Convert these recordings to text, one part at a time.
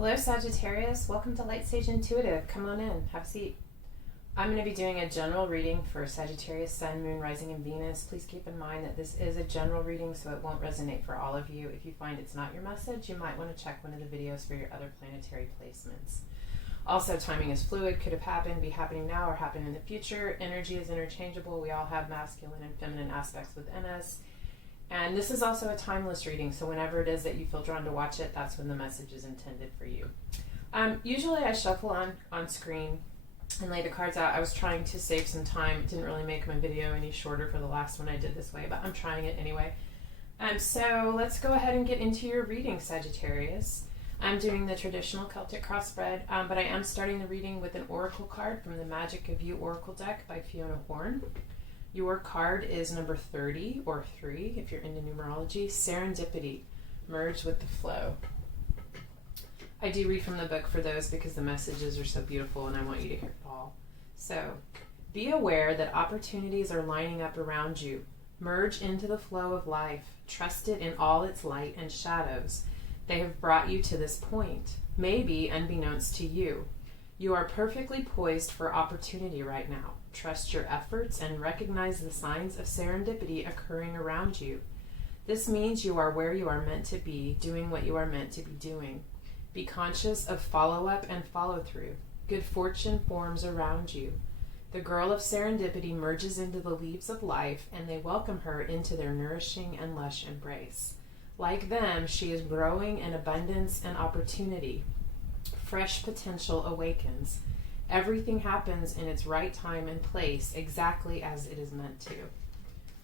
Hello Sagittarius, welcome to Light Stage Intuitive. Come on in, have a seat. I'm going to be doing a general reading for Sagittarius, Sun, Moon, Rising, and Venus. Please keep in mind that this is a general reading, so it won't resonate for all of you. If you find it's not your message, you might want to check one of the videos for your other planetary placements. Also, timing is fluid, could have happened, be happening now, or happen in the future. Energy is interchangeable. We all have masculine and feminine aspects within us. And this is also a timeless reading, so whenever it is that you feel drawn to watch it, that's when the message is intended for you. Usually I shuffle on screen and lay the cards out. I was trying to save some time. It didn't really make my video any shorter for the last one I did this way, but I'm trying it anyway. So let's go ahead and get into your reading, Sagittarius. I'm doing the traditional Celtic crossbread, but I am starting the reading with an oracle card from the Magic of You Oracle deck by Fiona Horn. Your card is number 30, or 3, if you're into numerology. Serendipity, merge with the flow. I do read from the book for those because the messages are so beautiful and I want you to hear it all. So, be aware that opportunities are lining up around you. Merge into the flow of life. Trust it in all its light and shadows. They have brought you to this point, maybe unbeknownst to you. You are perfectly poised for opportunity right now. Trust your efforts and recognize the signs of serendipity occurring around you. This means you are where you are meant to be, doing what you are meant to be doing. Be conscious of follow-up and follow-through. Good fortune forms around you. The girl of serendipity merges into the leaves of life, and they welcome her into their nourishing and lush embrace. Like them, she is growing in abundance and opportunity. Fresh potential awakens. Everything happens in its right time and place, exactly as it is meant to.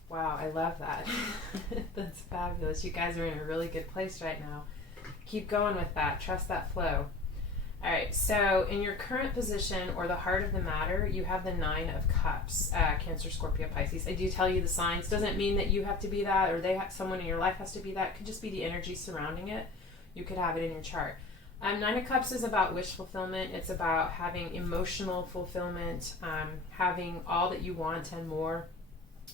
Wow, I love that. That's fabulous. You guys are in a really good place right now. Keep going with that. Trust that flow. All right, so in your current position, or the heart of the matter, you have the Nine of Cups, Cancer, Scorpio, Pisces. I do tell you the signs. Doesn't mean that you have to be that, or someone in your life has to be that. It could just be the energy surrounding it. You could have it in your chart. Nine of Cups is about wish fulfillment. It's about having emotional fulfillment, having all that you want and more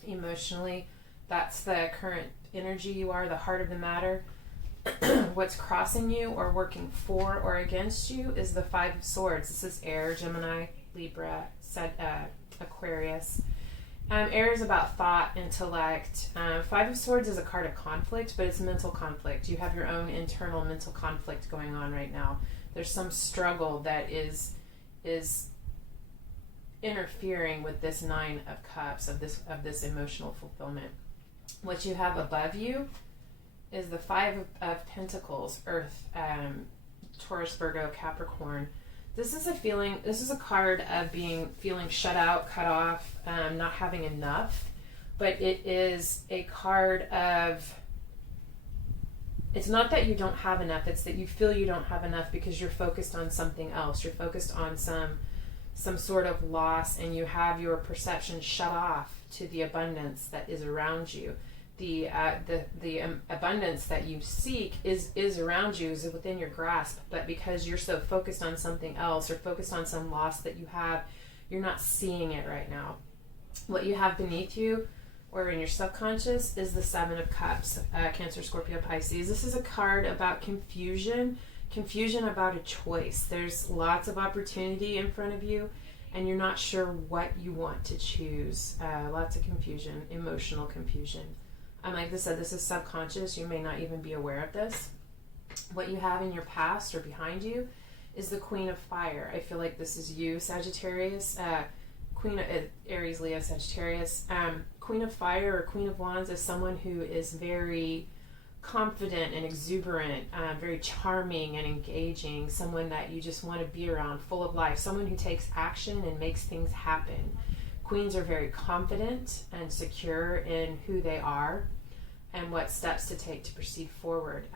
emotionally. That's the current energy you are, the heart of the matter. What's crossing you or working for or against you is the Five of Swords. This is air, Gemini, Libra, Aquarius. Air is about thought, intellect. Five of Swords is a card of conflict, but it's mental conflict. You have your own internal mental conflict going on right now. There's some struggle that is interfering with this Nine of Cups, of this emotional fulfillment. What you have above you is the Five of Pentacles, Earth, Taurus, Virgo, Capricorn. This is a card of feeling shut out, cut off, not having enough, but it is a card of, it's not that you don't have enough, it's that you feel you don't have enough because you're focused on something else. You're focused on some sort of loss, and you have your perception shut off to the abundance that is around you. The abundance that you seek is around you, is within your grasp, but because you're so focused on something else or focused on some loss that you have, you're not seeing it right now. What you have beneath you or in your subconscious is the Seven of Cups, Cancer, Scorpio, Pisces. This is a card about confusion about a choice. There's lots of opportunity in front of you and you're not sure what you want to choose. Lots of confusion, emotional confusion. Like I said, this is subconscious. You may not even be aware of this. What you have in your past or behind you is the Queen of Fire. I feel like this is you, Sagittarius. Queen of Aries, Leo, Sagittarius. Queen of Fire or Queen of Wands is someone who is very confident and exuberant, very charming and engaging, someone that you just want to be around, full of life, someone who takes action and makes things happen. Queens are very confident and secure in who they are and what steps to take to proceed forward.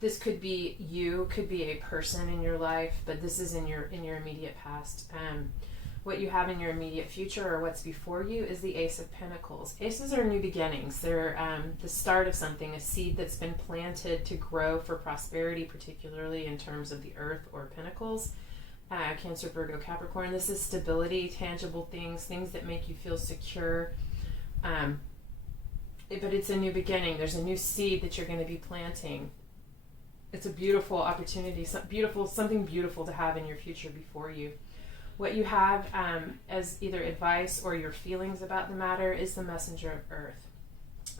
This could be you, could be a person in your life, but this is in your immediate past. What you have in your immediate future or what's before you is the Ace of Pentacles. Aces are new beginnings. They're the start of something, a seed that's been planted to grow for prosperity, particularly in terms of the earth or pentacles. Cancer, Virgo, Capricorn. This is stability, tangible things that make you feel secure. But it's a new beginning. There's a new seed that you're going to be planting. it's a beautiful opportunity, something beautiful to have in your future before you. What you have as either advice or your feelings about the matter is the Messenger of Earth.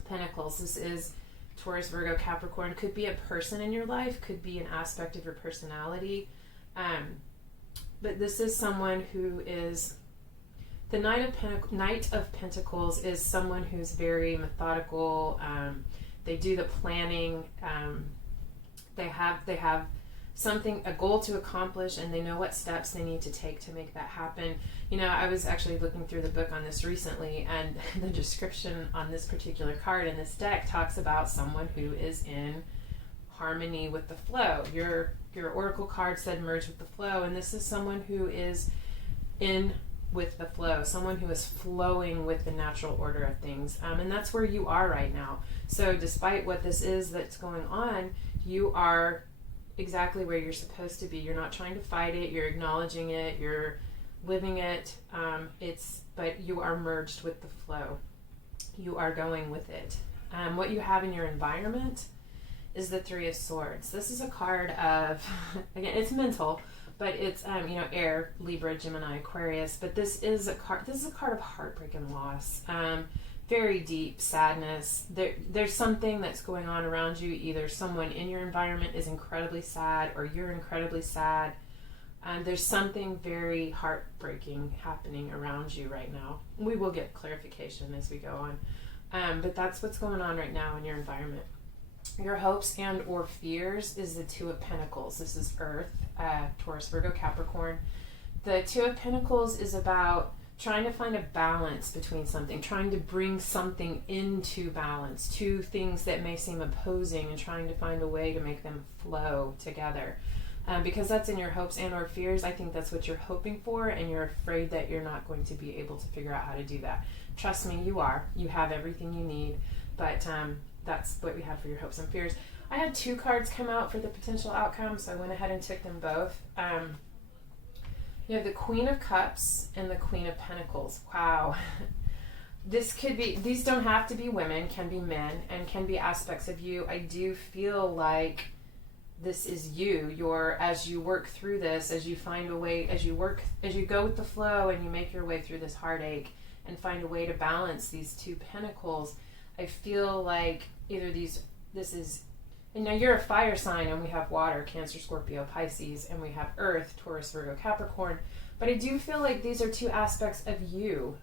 Pentacles. This is Taurus, Virgo, Capricorn. Could be a person in your life, could be an aspect of your personality. But this is someone who is... The Knight of Pentacles is someone who's very methodical. They do the planning. They have something, a goal to accomplish, and they know what steps they need to take to make that happen. You know, I was actually looking through the book on this recently, and the description on this particular card in this deck talks about someone who is in harmony with the flow. Your oracle card said merge with the flow, and this is someone who is in with the flow, someone who is flowing with the natural order of things. And that's where you are right now. So despite what this is that's going on, you are exactly where you're supposed to be. You're not trying to fight it, you're acknowledging it, you're living it. But you are merged with the flow. You are going with it. What you have in your environment is the Three of Swords. This is a card of, again, it's mental, but it's air, Libra, Gemini, Aquarius. But this is a card of heartbreak and loss. Very deep sadness. There's something that's going on around you. Either someone in your environment is incredibly sad, or you're incredibly sad. There's something very heartbreaking happening around you right now. We will get clarification as we go on. But that's what's going on right now in your environment. Your hopes and or fears is the Two of Pentacles. This is Earth, Taurus, Virgo, Capricorn. The Two of Pentacles is about trying to find a balance between something, trying to bring something into balance, two things that may seem opposing, and trying to find a way to make them flow together. Because that's in your hopes and or fears, I think that's what you're hoping for, and you're afraid that you're not going to be able to figure out how to do that. Trust me, you are. You have everything you need, but that's what we have for your hopes and fears. I had two cards come out for the potential outcome, so I went ahead and took them both. You have the Queen of Cups and the Queen of Pentacles. Wow. These don't have to be women, can be men, and can be aspects of you. I do feel like this is you. As you work through this, as you find a way, as you go with the flow and you make your way through this heartache and find a way to balance these two pentacles, I feel like and now you're a fire sign, and we have water, Cancer, Scorpio, Pisces, and we have Earth, Taurus, Virgo, Capricorn. But I do feel like these are two aspects of you,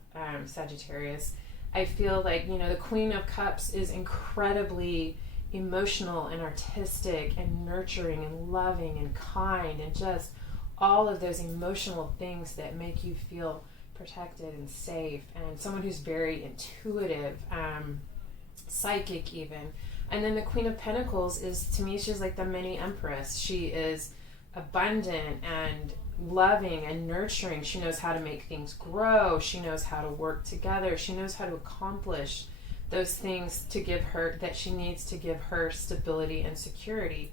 Sagittarius. I feel like, the Queen of Cups is incredibly emotional and artistic and nurturing and loving and kind, and just all of those emotional things that make you feel protected and safe, and someone who's very intuitive, psychic even. And then the Queen of Pentacles is, to me, she's like the mini empress. She is abundant and loving and nurturing. She knows how to make things grow. She knows how to work together. She knows how to accomplish those things that she needs to give her stability and security.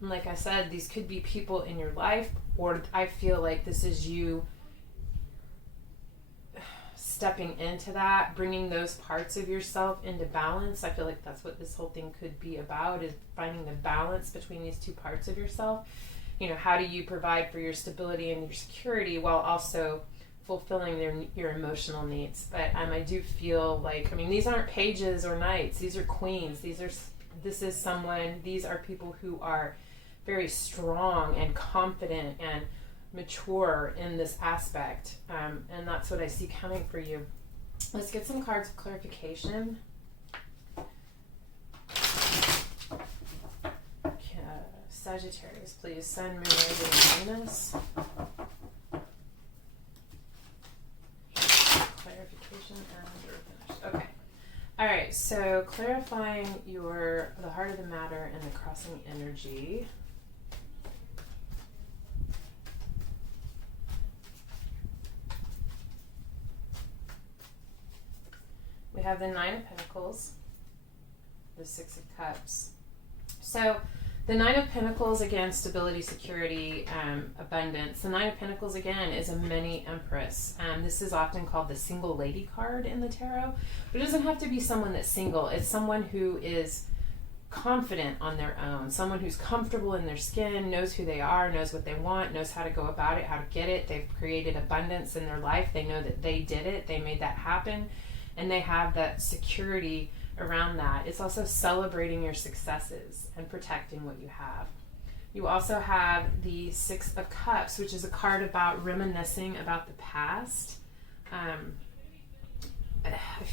Like I said, these could be people in your life, or I feel like this is you stepping into that, bringing those parts of yourself into balance. I feel like that's what this whole thing could be about, is finding the balance between these two parts of yourself. How do you provide for your stability and your security while also fulfilling your emotional needs? But I do feel like, these aren't pages or knights. These are queens. These are people who are very strong and confident and mature in this aspect, and that's what I see coming for you. Let's get some cards of clarification. Sagittarius, please. Sun, Moon, Rising, Venus. Clarification, and we're finished. Okay. All right. So clarifying the heart of the matter and the crossing energy. We have the Nine of Pentacles, the Six of Cups. So the Nine of Pentacles, again, stability, security, abundance. The Nine of Pentacles, again, is a mini empress. This is often called the single lady card in the tarot. But it doesn't have to be someone that's single. It's someone who is confident on their own, someone who's comfortable in their skin, knows who they are, knows what they want, knows how to go about it, how to get it. They've created abundance in their life. They know that they did it, they made that happen, and they have that security around that. It's also celebrating your successes and protecting what you have. You also have the Six of Cups, which is a card about reminiscing about the past. I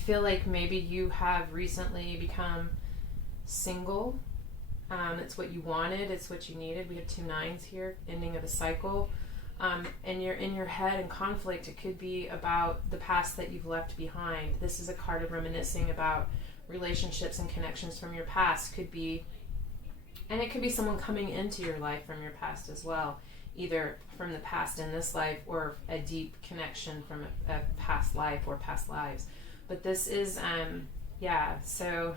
feel like maybe you have recently become single. It's what you wanted, it's what you needed. We have 2 9s here, ending of a cycle. And you're in your head in conflict. It could be about the past that you've left behind. This is a card of reminiscing about relationships and connections from your past. Could be, and it could be someone coming into your life from your past as well, either from the past in this life or a deep connection from a past life or past lives. But this is, so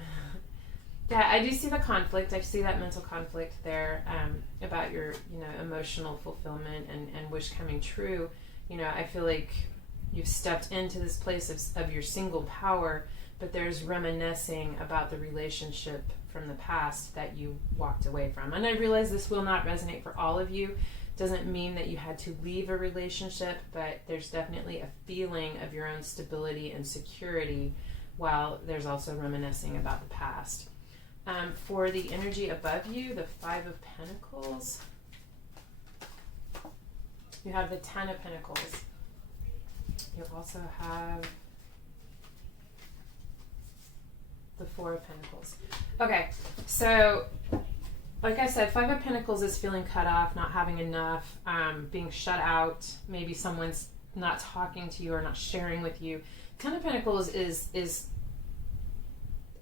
yeah, I do see the conflict. I see that mental conflict there, about your, emotional fulfillment and wish coming true. I feel like you've stepped into this place of your single power, but there's reminiscing about the relationship from the past that you walked away from. And I realize this will not resonate for all of you. Doesn't mean that you had to leave a relationship, but there's definitely a feeling of your own stability and security, while there's also reminiscing about the past. For the energy above you, the Five of Pentacles, you have the 10 of Pentacles. You also have the 4 of Pentacles. Okay, so like I said, 5 of Pentacles is feeling cut off, not having enough, being shut out. Maybe someone's not talking to you or not sharing with you. 10 of Pentacles is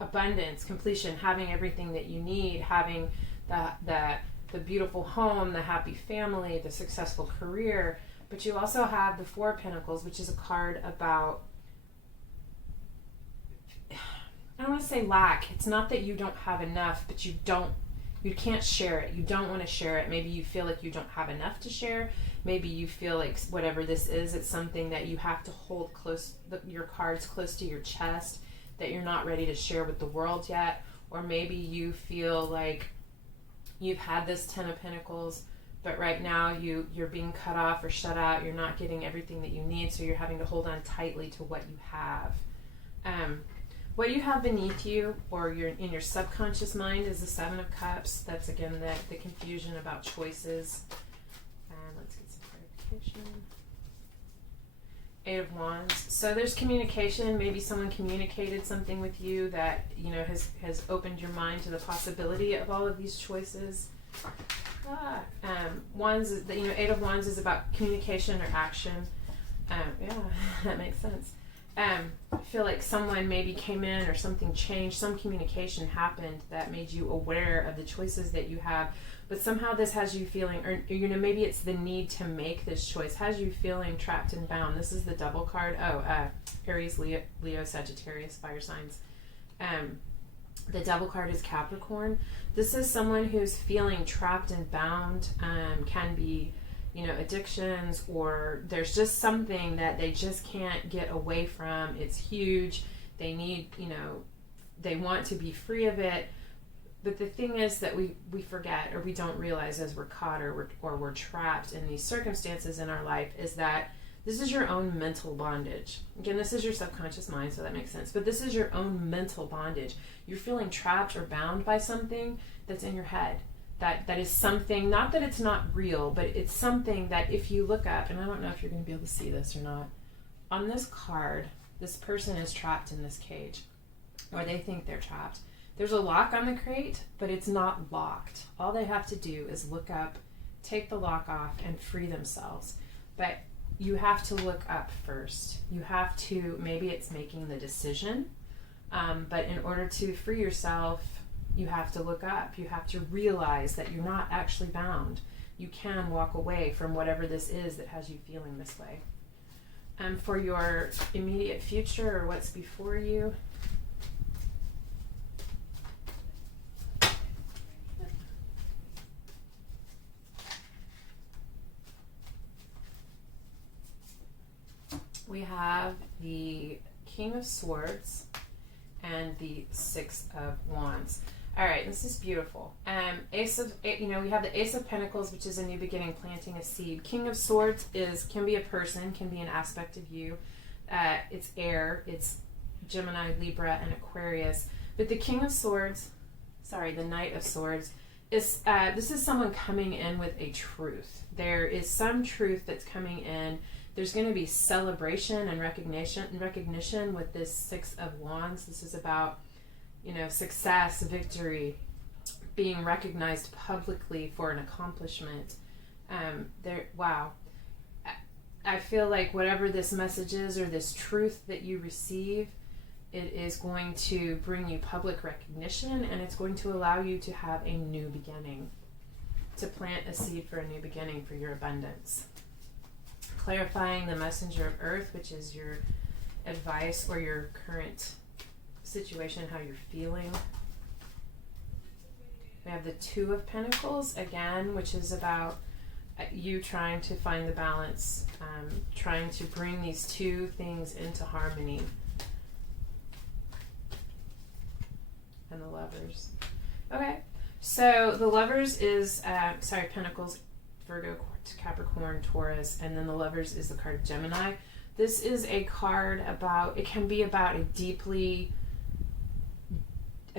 abundance, completion, having everything that you need, having the beautiful home, the happy family, the successful career. But you also have the 4 of Pentacles, which is a card about, I don't want to say lack. It's not that you don't have enough, but you can't share it. You don't want to share it. Maybe you feel like you don't have enough to share. Maybe you feel like whatever this is, it's something that you have to hold close, your cards close to your chest, that you're not ready to share with the world yet. Or maybe you feel like you've had this 10 of Pentacles, but right now you're being cut off or shut out. You're not getting everything that you need, so you're having to hold on tightly to what you have. What you have beneath you, or in your subconscious mind, is the 7 of Cups. That's again the confusion about choices. And let's get some clarification. 8 of Wands. So there's communication. Maybe someone communicated something with you that has opened your mind to the possibility of all of these choices. Wands, 8 of Wands is about communication or action. Yeah, that makes sense. I feel like someone maybe came in or something changed, some communication happened that made you aware of the choices that you have, but somehow this has you feeling, or maybe it's the need to make this choice, has you feeling trapped and bound. This is the double card. Aries, Leo, Sagittarius, fire signs. The double card is Capricorn. This is someone who's feeling trapped and bound, can be addictions, or there's just something that they just can't get away from. It's huge. They need, they want to be free of it. But the thing is that we forget, or we don't realize as we're caught or we're trapped in these circumstances in our life, is that this is your own mental bondage. Again, this is your subconscious mind, so that makes sense. But this is your own mental bondage. You're feeling trapped or bound by something that's in your head. That is something, not that it's not real, but it's something that if you look up, and I don't know if you're going to be able to see this or not, on this card, this person is trapped in this cage, or they think they're trapped. There's a lock on the crate, but it's not locked. All they have to do is look up, take the lock off, and free themselves. But you have to look up first. You have to, maybe it's making the decision, but in order to free yourself, you have to look up. You have to realize that you're not actually bound. You can walk away from whatever this is that has you feeling this way. For your immediate future, or what's before you, we have the King of Swords and the 6 of Wands. All right, this is beautiful. We have the Ace of Pentacles, which is a new beginning, planting a seed. King of Swords can be a person, can be an aspect of you. It's air, it's Gemini, Libra, and Aquarius. But the King of Swords, the Knight of Swords, is this is someone coming in with a truth. There is some truth that's coming in. There's going to be celebration and recognition with this Six of Wands. This is about, success, victory, being recognized publicly for an accomplishment. Wow. I feel like whatever this message is or this truth that you receive, it is going to bring you public recognition, and it's going to allow you to have a new beginning, to plant a seed for a new beginning for your abundance. Clarifying the messenger of earth, which is your advice or your current situation, how you're feeling. We have the Two of Pentacles again, which is about you trying to find the balance, trying to bring these two things into harmony. And the Lovers. Okay, so the Lovers is, Pentacles, Virgo, Capricorn, Taurus, and then the Lovers is the card Gemini. This is a card about, it can be about a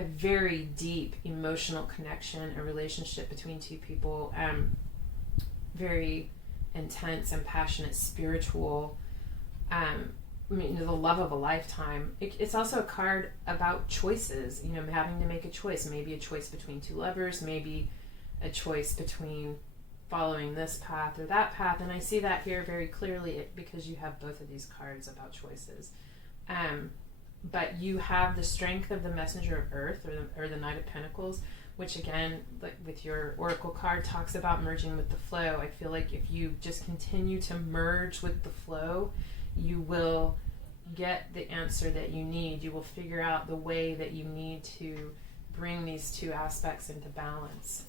very deep emotional connection, a relationship between two people, very intense and passionate, spiritual, the love of a lifetime. It's also a card about choices, having to make a choice, maybe a choice between two lovers, maybe a choice between following this path or that path, and I see that here very clearly because you have both of these cards about choices. But you have the strength of the Messenger of Earth or the Knight of Pentacles, which again, like with your Oracle card, talks about merging with the flow. I feel like if you just continue to merge with the flow, you will get the answer that you need. You will figure out the way that you need to bring these two aspects into balance.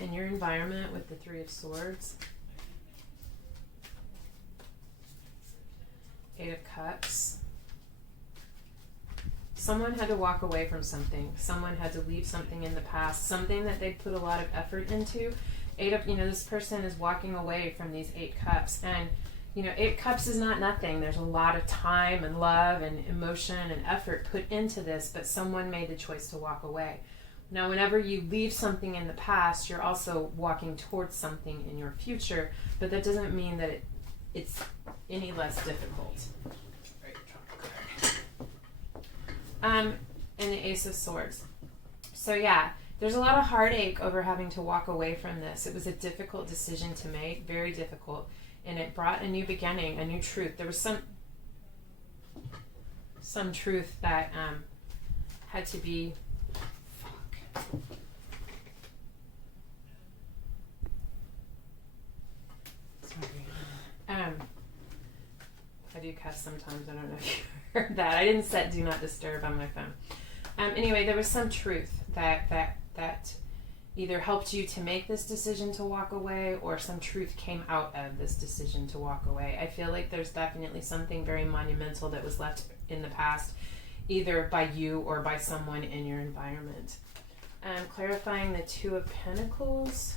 In your environment with the Three of Swords, Eight of Cups, someone had to walk away from something. Someone had to leave something in the past, something that they put a lot of effort into. This person is walking away from these 8 cups, and 8 cups is not nothing. There's a lot of time and love and emotion and effort put into this, but someone made the choice to walk away. Now, whenever you leave something in the past, you're also walking towards something in your future, but that doesn't mean that it's any less difficult. And the Ace of Swords. So yeah, there's a lot of heartache over having to walk away from this. It was a difficult decision to make, very difficult, and it brought a new beginning, a new truth. There was some truth that had to be. Sorry. I do cuss sometimes. I don't know if you heard that. I didn't set Do Not Disturb on my phone. Anyway, there was some truth that either helped you to make this decision to walk away, or some truth came out of this decision to walk away. I feel like there's definitely something very monumental that was left in the past, either by you or by someone in your environment. Clarifying the Two of Pentacles.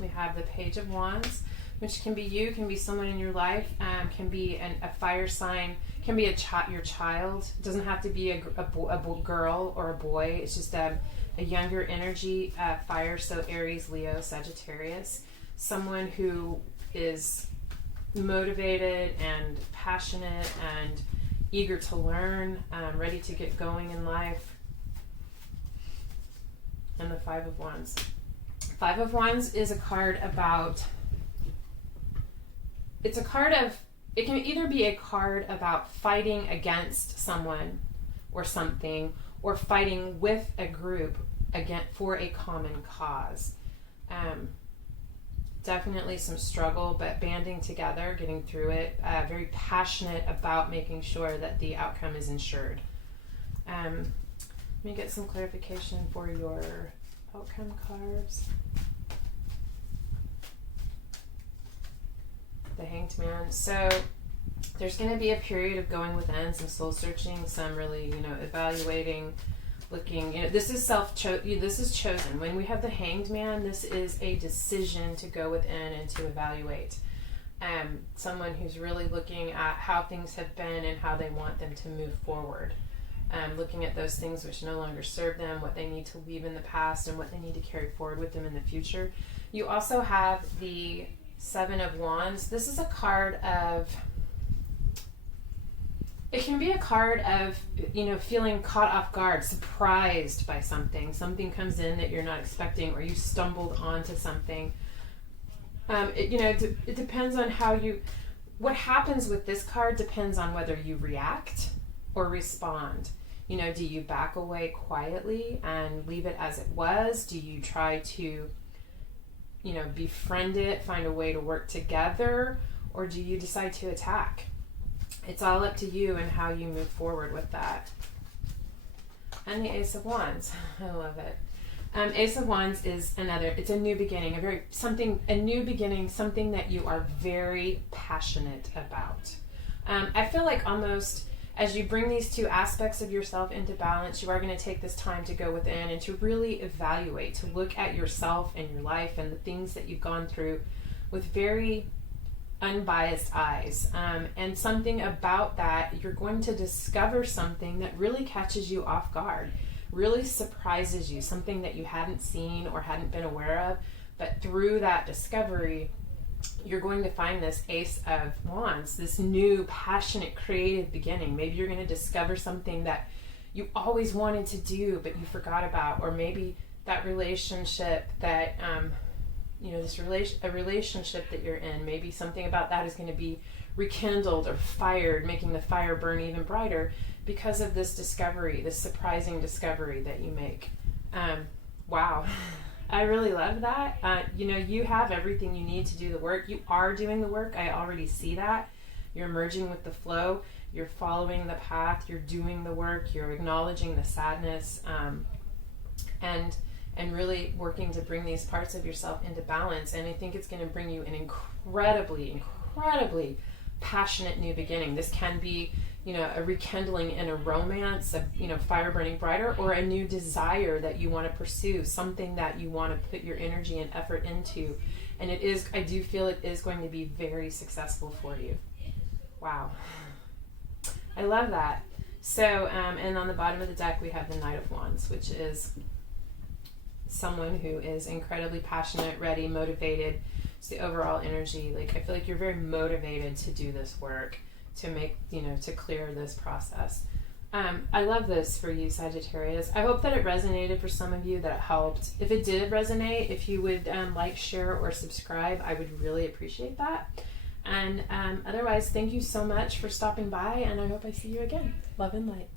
We have the Page of Wands, which can be you, can be someone in your life, can be a fire sign, can be your child. It doesn't have to be a girl or a boy. It's just a younger energy, fire, so Aries, Leo, Sagittarius. Someone who is motivated and passionate and eager to learn, ready to get going in life. And the Five of Wands. Five of Wands is a card about, it can either be a card about fighting against someone or something, or fighting with a group for a common cause. Definitely some struggle, but banding together, getting through it. Very passionate about making sure that the outcome is ensured. Let me get some clarification for your outcome cards. The Hanged Man. So There's going to be a period of going within, some soul searching, some really, evaluating, looking. This is this is chosen. When we have the Hanged Man, this is a decision to go within and to evaluate. Someone who's really looking at how things have been and how they want them to move forward. Looking at those things which no longer serve them, what they need to leave in the past, and what they need to carry forward with them in the future. You also have the Seven of Wands. This is a card of... It can be a card of, feeling caught off guard, surprised by something. Something comes in that you're not expecting, or you stumbled onto something. It depends on how you... What happens with this card depends on whether you react or respond. Do you back away quietly and leave it as it was? Do you try to, befriend it, find a way to work together? Or do you decide to attack? It's all up to you and how you move forward with that. And the Ace of Wands. I love it. Ace of Wands is it's a new beginning, a new beginning, something that you are very passionate about. I feel like almost as you bring these two aspects of yourself into balance, you are going to take this time to go within and to really evaluate, to look at yourself and your life and the things that you've gone through with very unbiased eyes. And something about that, you're going to discover something that really catches you off guard, really surprises you, something that you hadn't seen or hadn't been aware of. But through that discovery, you're going to find this Ace of Wands, this new, passionate, creative beginning. Maybe you're going to discover something that you always wanted to do, but you forgot about, or maybe that relationship that, a relationship that you're in, maybe something about that is going to be rekindled or fired, making the fire burn even brighter because of this discovery, this surprising discovery that you make. Wow. I really love that. You have everything you need to do the work. You are doing the work. I already see that. You're merging with the flow. You're following the path. You're doing the work. You're acknowledging the sadness, and really working to bring these parts of yourself into balance. And I think it's going to bring you an incredibly, incredibly passionate new beginning. This can be, a rekindling in a romance, fire burning brighter, or a new desire that you want to pursue, something that you want to put your energy and effort into. And I do feel it is going to be very successful for you. Wow. I love that. So, and on the bottom of the deck, we have the Knight of Wands, which is someone who is incredibly passionate, ready, motivated. It's the overall energy. I feel like you're very motivated to do this work, to make, to clear this process. I love this for you, Sagittarius. I hope that it resonated for some of you, that it helped. If it did resonate, if you would like, share, or subscribe, I would really appreciate that. And otherwise, thank you so much for stopping by, and I hope I see you again. Love and light.